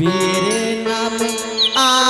বীরের নামে আমায়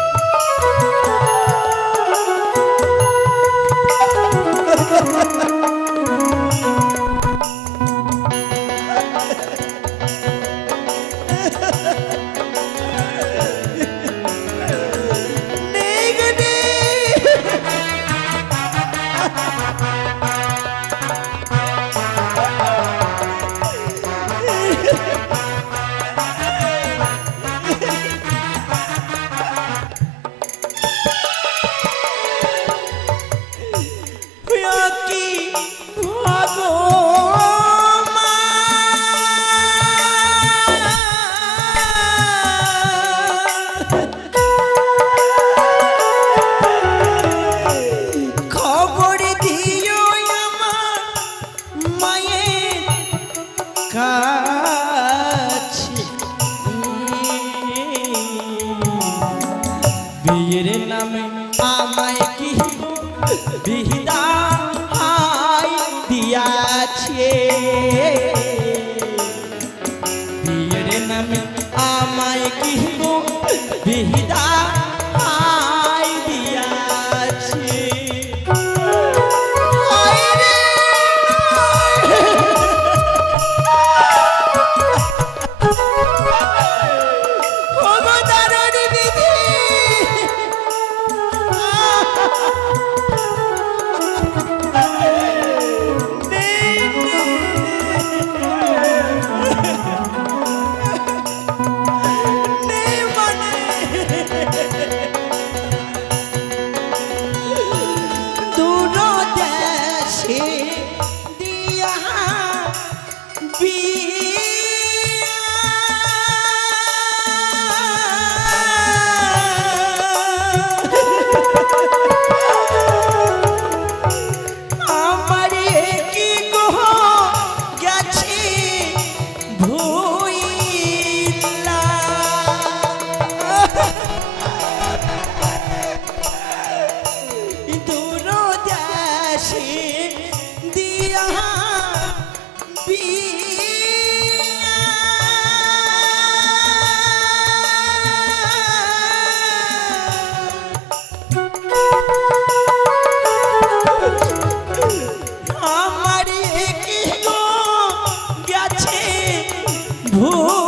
ভূ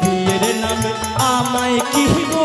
বিয়ের নামে আমায় কি গো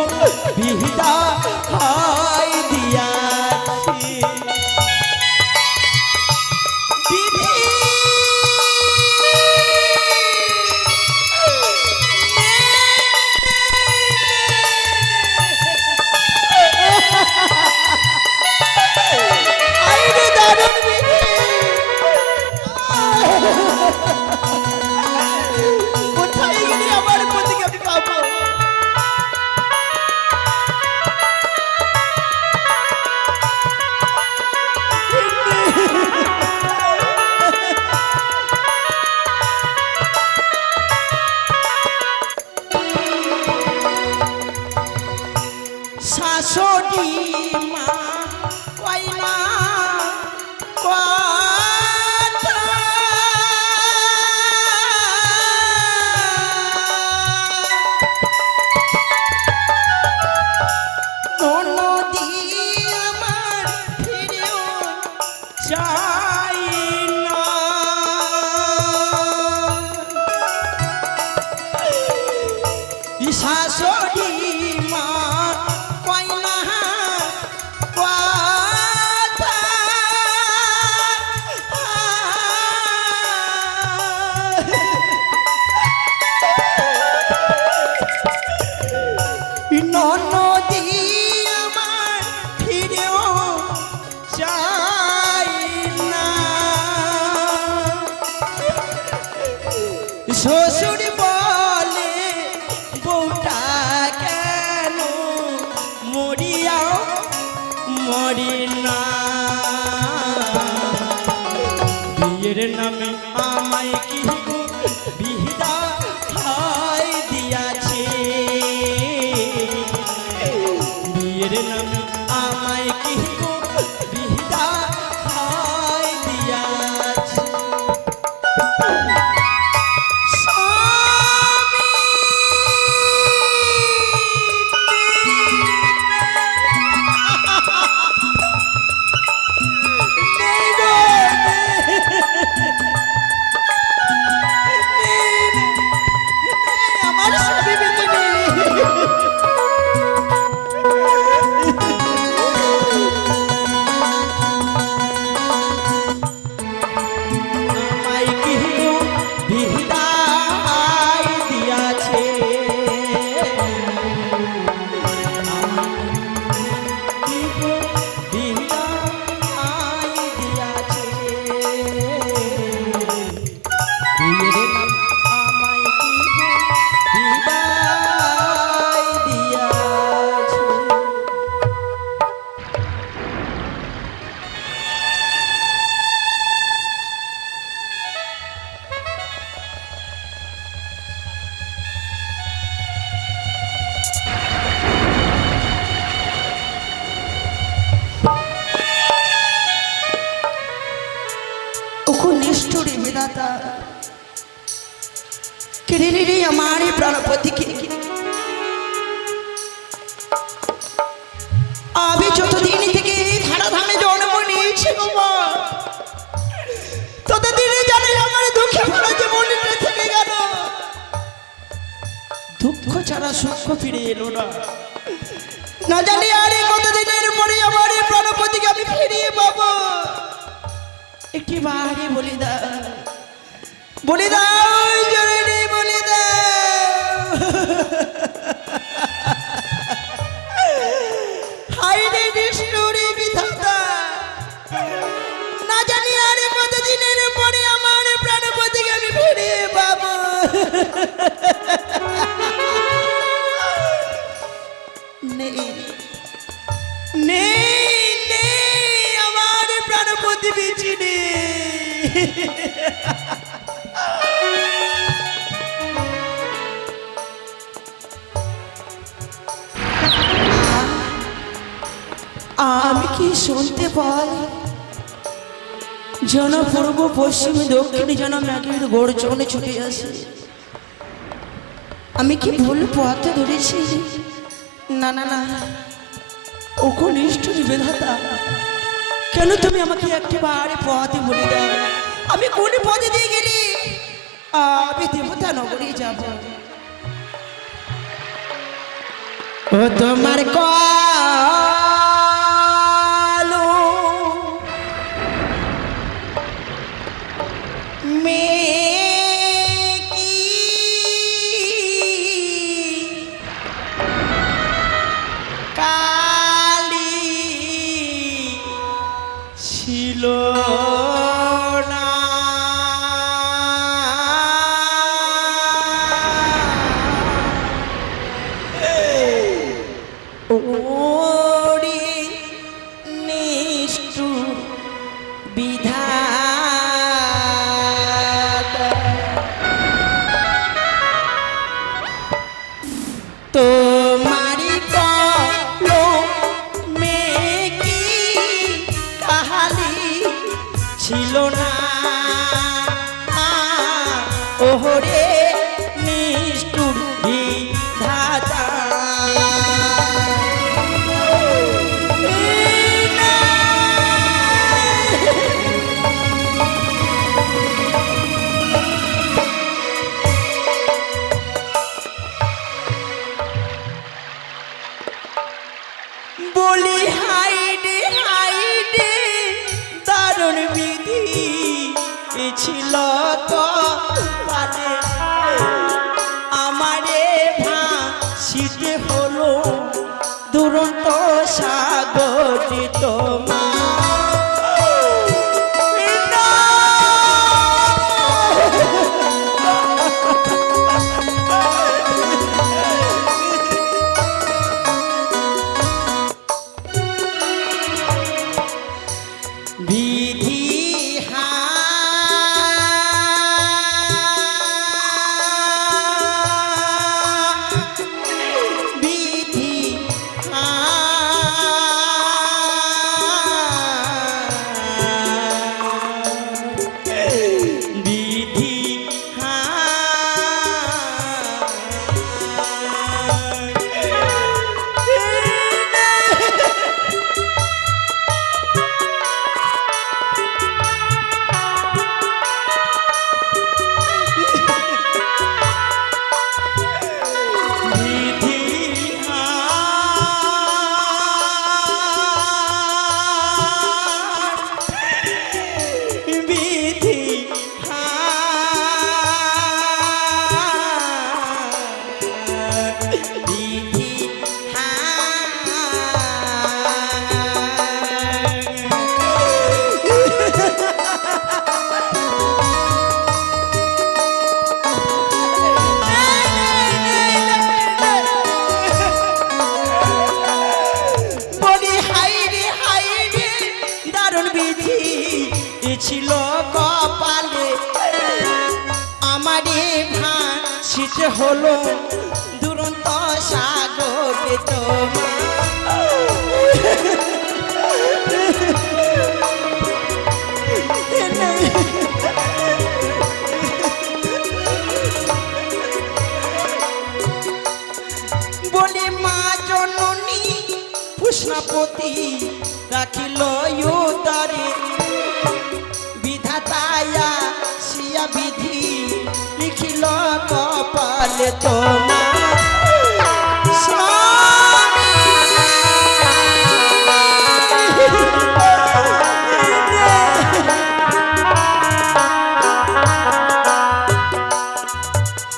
গণপতিকে আমি যতদিন থেকে ধারাধামে জন্ম নিয়েছি, বাবা ততদিনে জানি আমার দুঃখে ভরা যে মন্দিরে গেল। দুঃখ ছাড়া সুখ ফিরে এলো না। না জানি আর এই কতদিনের পরে আমার এই প্রাণপতিকে আমি ফিরিয়ে পাব। একটি বারে বলি দাও বলি দাও হাইরে বিষ্ণুরে বিধাতা। না জানি আর কতদিনের পরে আমার প্রাণপতিকে আমি ফিরে পাবো। নেই নেই নেই আমার প্রাণপতি বেঁচে নেই। আমি কি শুনতে পাই? যেন পূর্ব, পশ্চিমে, দক্ষিণে, যেন ম্যাগের গর্জনে ছুটে আসে। আমি কি ভুল পথে ধরেছি? না না না। ও কোন নিষ্ঠুরী বেধাতা কেন তুমি আমাকে একটিবারে পথে বলে দাও? আমি কোন পথে দিয়ে গেলি? আমি দেবতা নগরে যাব। ও তোমার কালো ছিল না হলো দুরন্ত সাগরে তোমার। বলে মা জননী পুষ্ণপতি রাখিল তারে তোমার।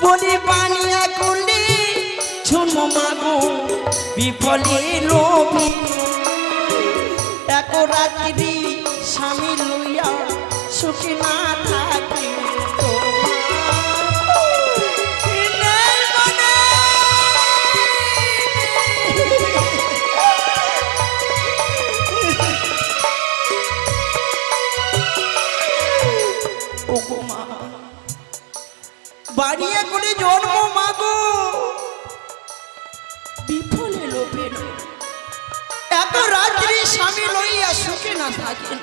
বলি মাগো বিফলে লোভী এক রাত্রি স্বামী লইয়া সুখী না সুখে না থাকে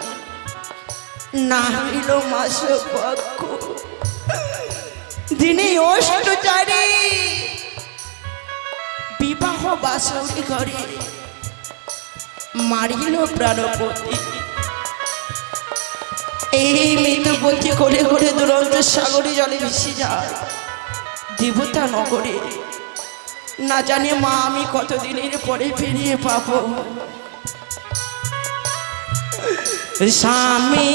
না হইল মাস পক্ষ দিনে অষ্টচারী। বিবাহ বাসরি ঘরে মারিল প্রাণপতি। এই মৃত্যুপতি করে করে দুরন্ত সাগরে জলে ভেসে যায়। দেবতা নগরে। না জানি মা আমি কতদিনের পরে ফিরিয়ে পাবো। স্বামী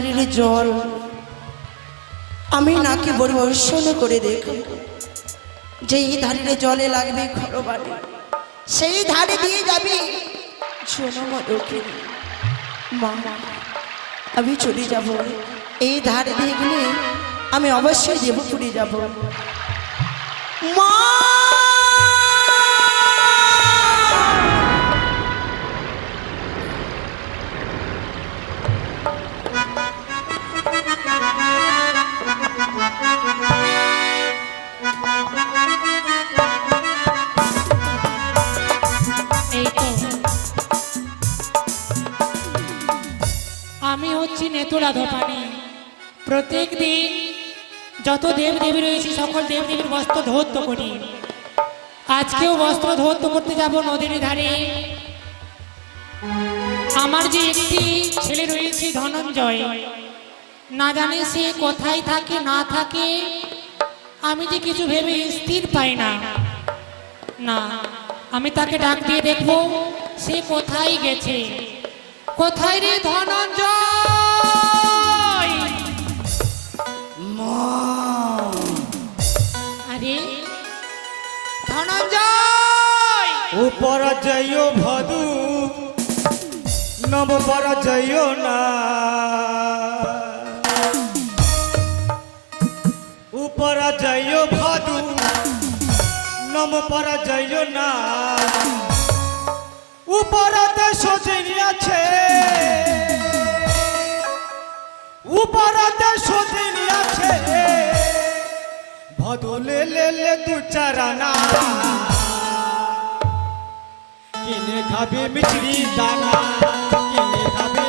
তিন ধারের জল। আমি নাকি পরিবেশন করে দেখ যে এই ধারের জলে লাগবে ঘরবাড়ি সেই ধারে দিয়ে যাবি। মা আমি চলে যাব। এই ধারে দিয়ে গেলে আমি অবশ্যই দেবপুরে যাব। মা! যত দেব দেবী রয়েছে, সকল দেব দেবীর বস্ত্র ধৌত করি। আজকেও বস্ত্র ধৌত করতে যাব নদীর ধারে। আমার যে একটি ছেলে রয়েছে ধনঞ্জয়, না জানে সে কোথায় থাকে, না থাকে, আমি যে কিছু ভেবে স্থির পাই না। না, আমি তাকে ডাক দিয়ে দেখব, সে কোথায় গেছে? কোথায় রে ধনঞ্জয়? ধনঞ্জয় উপর জয় ভদু, নব পরাজয় জয় না। উপরাজয় ভদু, নব পরাজয় জয় না উপর ভদলে লেলে দু চারানা কিনে খাবে মিছরি দানা কিনে খাবে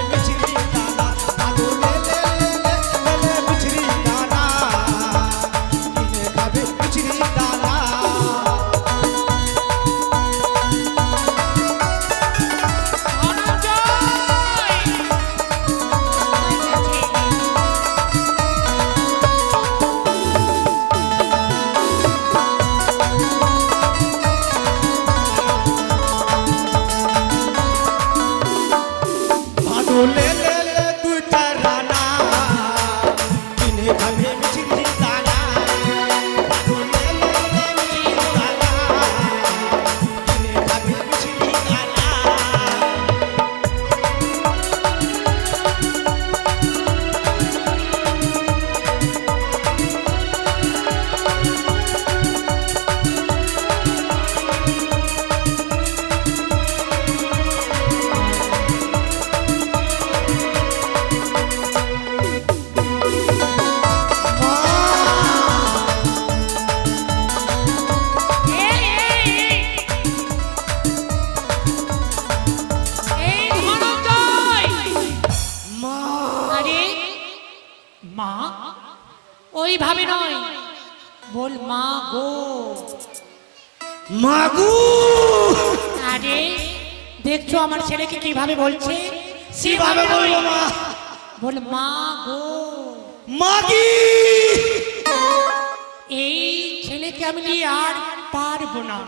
মাগু। আরে দেখছ আমার ছেলেকে কীভাবে বলছে? সেভাবে বলব মা? বল মা গো মাগি। এই ছেলেকে আমি আর পারব না।